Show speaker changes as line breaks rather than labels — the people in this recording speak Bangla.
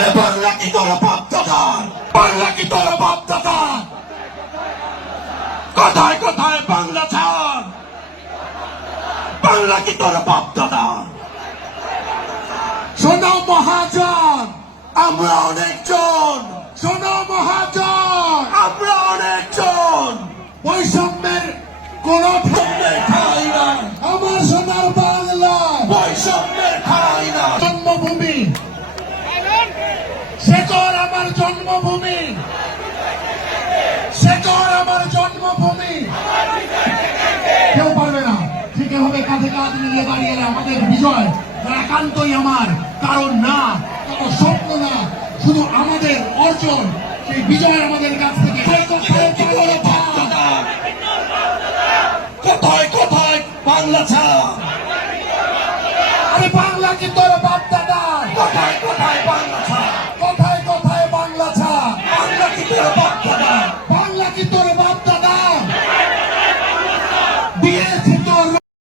আরে বাংলা কি তোর বাপ দাদার বাংলা কি তোর বাপ দাদার কোথায় কোথায় বাংলা ছাড়। বাংলা কি তোর বাপ দাদার শোনো মহাজন, আমরা অনেকজন শোনো মহাজন, আমরা অনেকজন বৈষম্যের কোন ঠাই না আমার সোনার বাংলা। বৈষম্যের না জন্মভূমি শেখর আমার জন্মভূমি। শেখর আমার জন্মভূমি। কেউ পারবে না। ঠিক হবে কাঁধে কাঁধ মিলিয়ে দাঁড়িয়ে আমাদের বিজয় একান্তই আমার। কারণ না কারও স্বপ্ন না শুধু আমাদের অর্জন। সেই বিজয় আমাদের কাছ থেকে। কোথায় কোথায়? বাংলা ছাড়া। আরে বাংলা কি তোর দিয়েছে তো